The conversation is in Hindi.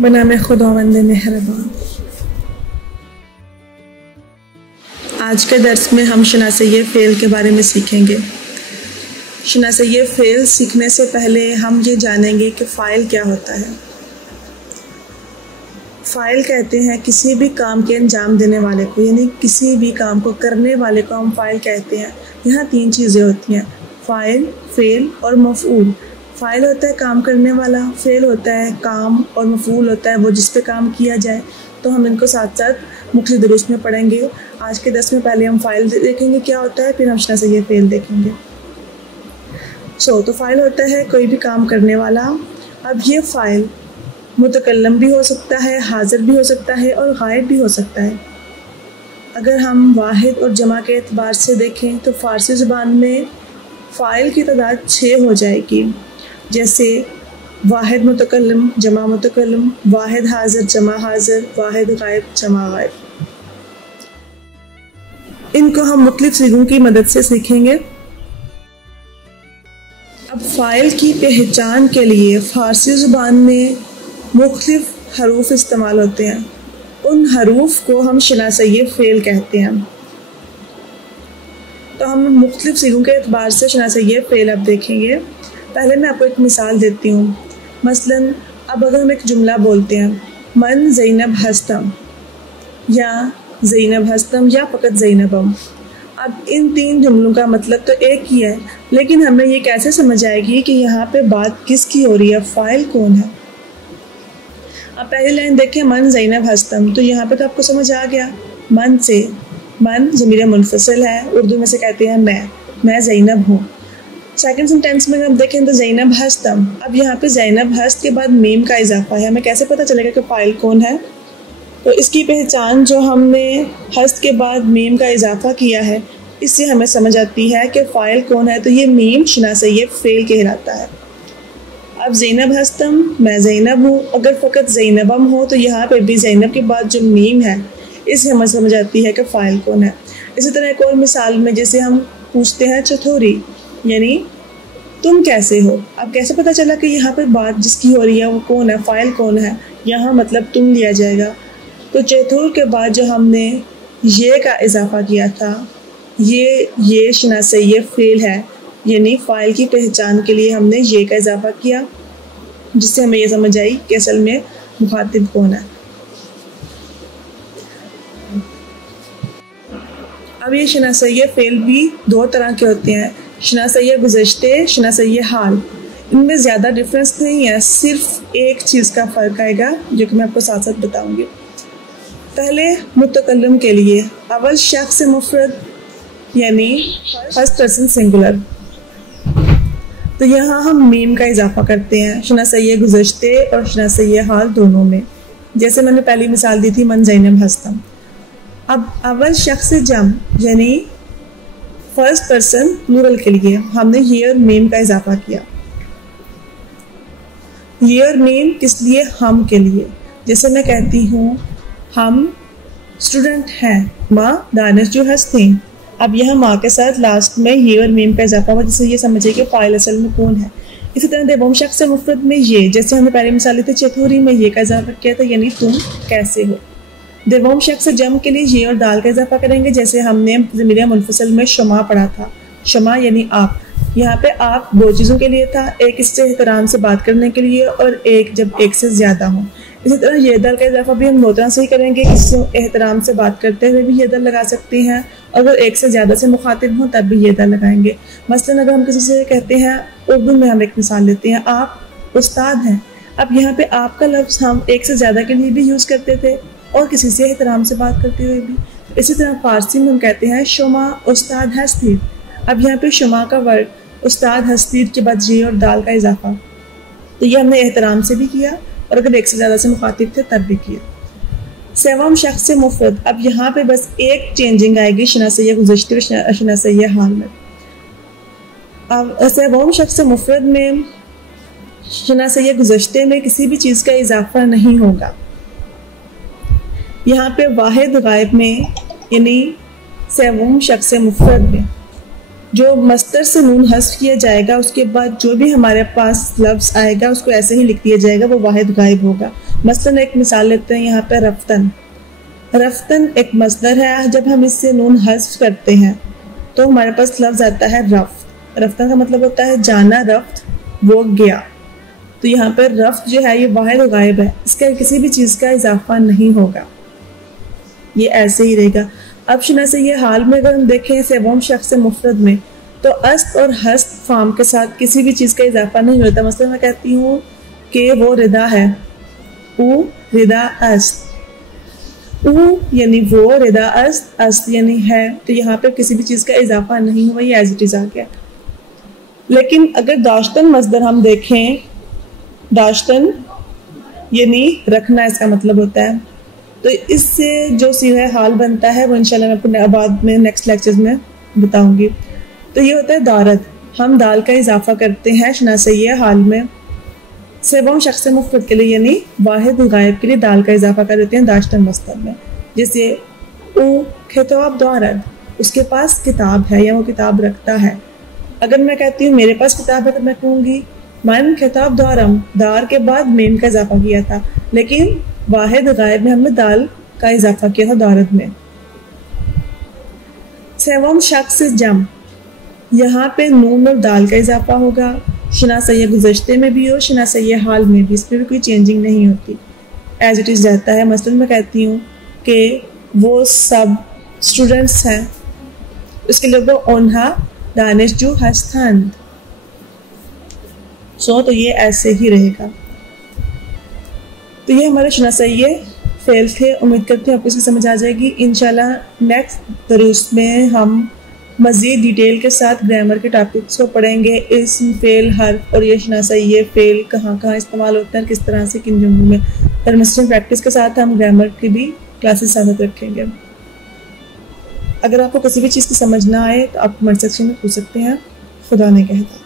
बनाम खुदावंद मेहरबान। आज के दर्स में हम शनासय्य फ़ेल के बारे में सीखेंगे। शनासय्य फ़ेल सीखने से पहले हम ये जानेंगे कि फ़ाइल क्या होता है। फ़ाइल कहते हैं किसी भी काम के अंजाम देने वाले को, यानी किसी भी काम को करने वाले को हम फ़ाइल कहते हैं। यहाँ तीन चीज़ें होती हैं, फ़ाइल, फ़ेल और मफ़ऊल। फ़ाइल होता है काम करने वाला, फ़ेल होता है काम, और मफ़ऊल होता है वो जिस पे काम किया जाए। तो हम इनको साथ साथ मुख्तलिफ दुरुस में पढ़ेंगे। आज के दर्स में पहले हम फ़ाइल देखेंगे क्या होता है, फिर हम शनासय्य फ़ेल देखेंगे। तो फ़ाइल होता है कोई भी काम करने वाला। अब ये फ़ाइल मुतकल्लम भी हो सकता है, हाज़िर भी हो सकता है और गायब भी हो सकता है। अगर हम वाहिद और जमा के एतबार से देखें तो फ़ारसी ज़ुबान में फ़ाइल की तादाद 6 हो जाएगी, जैसे वाहिद मुतकल्लिम, जमा मुतकल्लिम, वाहिद हाज़िर, जमा हाज़िर, वाहिद गायब, जमा गायब। इनको हम मुख्तलिफ सीगों की मदद से सीखेंगे। अब फ़ाइल की पहचान के लिए फ़ारसी ज़ुबान में मुख्तलिफ हरूफ इस्तेमाल होते हैं। उन हरूफ को हम शनासय्य फ़ेल कहते हैं। तो हम मुख्तलिफ सीगों के एतबार से शनासय्य फ़ेल अब देखेंगे। पहले मैं आपको एक मिसाल देती हूँ। मसलन अब अगर हम एक जुमला बोलते हैं, मन ज़ैनब हस्तम, या ज़ैनब हस्तम, या फ़कत ज़ैनबम। अब इन तीन जुमलों का मतलब तो एक ही है, लेकिन हमें ये कैसे समझ आएगी कि यहाँ पे बात किसकी हो रही है, फ़ाइल कौन है। अब पहली लाइन देखें, मन ज़ैनब हस्तम, तो यहाँ पे तो आपको समझ आ गया, मन से, मन ज़मीर मुनफ़सिल है, उर्दू में से कहते हैं मैं ज़ैनब हूँ। सेकंड सेंटेंस में हम देखें तो ज़ैनब हस्तम। अब यहाँ पे ज़ैनब हस्त के बाद मीम का इजाफा है, हमें कैसे पता चलेगा कि फ़ाइल कौन है। तो इसकी पहचान जो हमने हस्त के बाद मीम का इजाफा किया है, इससे हमें समझ आती है कि फ़ाइल कौन है। तो ये मीम शनासय्य फ़ेल कहलाता है। अब ज़ैनब हस्तम, मैं ज़ैनब हूँ। अगर फ़कत ज़ैनबम हो तो यहाँ पे भी ज़ैनब के बाद जो मीम है, इससे हमें समझ आती है कि फ़ाइल कौन है। इसी तरह एक और मिसाल में जैसे हम पूछते हैं चथोरी, यानी तुम कैसे हो। अब कैसे पता चला कि यहाँ पर बात जिसकी हो रही है वो कौन है, फ़ाइल कौन है। यहाँ मतलब तुम लिया जाएगा। तो चथुर के बाद जो हमने ये का इजाफा किया था, ये शनासय्य फ़ेल है, यानी फ़ाइल की पहचान के लिए हमने ये का इजाफा किया, जिससे हमें ये समझ आई कि असल में मुखातिब कौन है। अब ये शनासय्य फ़ेल भी दो तरह के होते हैं, शनासय्य गुज़श्ते, शनासय्य हाल। इनमें ज़्यादा डिफरेंस नहीं है, सिर्फ एक चीज़ का फ़र्क आएगा जो कि मैं आपको साथ साथ बताऊँगी। पहले मुतकल्लिम के लिए अवल शख्स मुफ़रद, यानी फर्स्ट पर्सन सिंगुलर। तो यहाँ हम मीम का इजाफा करते हैं शनासय्य गुज़श्ते और शनासय्य हाल दोनों में। जैसे मैंने पहली मिसाल दी थी, मन ज़ैनब हस्तम। अब अवल शख्स जम, यानी फर्स्ट पर्सन प्लूरल के लिए हमने ये और मीम का इजाफा किया। ये और मीम किस लिए, हम के लिए। जैसे मैं कहती हूँ हम स्टूडेंट हैं, माँ दानिश जो हस्ती। अब यह माँ के साथ लास्ट में ये और मीम का इजाफा हुआ, जिससे ये समझिए कि फ़ाइल असल में कौन है। इसी तरह देवम शख्स मुफ़रद में ये, जैसे हमने पहले मिसाल ली थी चथोरी में ये का इजाफा किया था, यानी तुम कैसे हो। देवम शख्स जम के लिए ये और दाल का इजाफा करेंगे, जैसे हमने ज़मीर मुनफ़सिल में शमा पढ़ा था, शमा यानी आप। यहाँ पे आप दो चीज़ों के लिए था, एक इससे एहतराम से बात करने के लिए और एक जब एक से ज़्यादा हो। इसी तरह ये दल का इजाफा भी हम दो तरह से ही करेंगे, इससे एहतराम से बात करते हुए भी ये दल लगा सकते हैं, अगर एक से ज़्यादा से मुखातिब हों तब भी ये दल लगाएंगे। मसलन अगर हम किसी से कहते हैं, उर्दू में हम एक मिसाल लेते हैं, आप उस्ताद हैं। अब यहाँ पे आपका लफ्ज़ हम एक से ज़्यादा के लिए भी यूज़ करते थे और किसी से एहतराम से बात करते हुए भी। इसी तरह फ़ारसी में हम कहते हैं शुमा उस्ताद हस्तीर। अब यहाँ पे शुमा का वर्ड, उस्ताद हस्तीर के बाद ये और दाल का इजाफा, तो ये हमने एहतराम से भी किया और अगर एक से ज़्यादा से मुखातिब थे तब भी किया। सेवम शख्स से मुफ़रद, अब यहाँ पे बस एक चेंजिंग आएगी शनासय्य गुज़श्ते और शनासय्य हाल में। अब सेवम शख्स से मुफ़रद में शनासय्य गुज़श्ते में किसी भी चीज़ का इजाफा नहीं होगा। यहाँ पे वाहिद गायब में, यानी सेवम शख्स मुफ़रद में जो मस्तर से नून हस्फ किया जाएगा, उसके बाद जो भी हमारे पास लफ्ज़ आएगा उसको ऐसे ही लिख दिया जाएगा, वो वाहिद गायब होगा। मसलन एक मिसाल लेते हैं यहाँ पे रफ्तन। रफ्तन एक मसदर है, जब हम इससे नून हज़्फ करते हैं तो हमारे पास लफ्ज़ आता है रफ्त। रफ्तन का मतलब होता है जाना, रफ्त वो गया। तो यहाँ पर रफ्त जो है ये वाहिद गायब है, इसका किसी भी चीज़ का इजाफा नहीं होगा, ये ऐसे ही रहेगा। अब शनासे ये हाल में अगर हम देखें सेवम शख्स मुफरद में तो अस्त और हस्त फार्म के साथ किसी भी चीज़ का इजाफा नहीं होता। मतलब मैं कहती हूँ कि वो रिदा है, ऊ रिदा अस्त, ऊ यानी वो, रिदा अस्त यानी है, तो यहाँ पे किसी भी चीज़ का इजाफा नहीं हुआ, ये एज इट इज़ आ गया। लेकिन अगर दाश्तन मसदर हम देखें, दाश्तन यानी रखना इसका मतलब होता है, तो इससे जो सीधा हाल बनता है वो इंशाल्लाह मैं आपको बाद में नेक्स्ट लेक्चर्स में बताऊंगी। तो ये होता है दारत, हम दाल का इजाफा करते हैं शनासय्य हाल में सेवम शख्स मुफ्रद के लिए यानी वाहिद गायब के लिए दाल का इजाफा कर देते हैं दाश्तन मसदर में। जैसे ऊ खिताब दारद, उसके पास किताब है या वो किताब रखता है। अगर मैं कहती हूँ मेरे पास किताब है तो मैं कहूँगी मन खिताब दारम, दार के बाद मेम का इजाफा किया था, लेकिन वाहिद गायब में हमने दाल का इजाफा किया था दारद में। सेवम शख्स जम, यहाँ पे नून और दाल का इजाफा होगा, शनासय्य गुज़श्ते में भी हो, शनासय्य हाल में भी, इसमें भी कोई चेंजिंग नहीं होती, एज इट इज़ रहता है। मसलन मैं कहती हूँ कि वो सब स्टूडेंट्स हैं, उसके लिए वो ओन्हा दानिश जो हस्तंद, तो ये ऐसे ही रहेगा। तो ये हमारे शनासय्य फेल थे। उम्मीद करते हैं आपको इसकी समझ आ जाएगी। इंशाल्लाह नेक्स्ट दरूस में हम मज़ीद डिटेल के साथ ग्रामर के टॉपिक्स को पढ़ेंगे। इस्म, फेल, हर्फ और ये शनासय्य फेल कहाँ कहाँ इस्तेमाल होता है, किस तरह से, किन जुमलों में। और मसलन प्रैक्टिस के साथ हम ग्रामर की भी क्लासेस साथ रखेंगे। अगर आपको किसी भी चीज़ की समझ ना आए तो आप कमेंट सेक्शन में पूछ सकते हैं। खुदा ने कहता।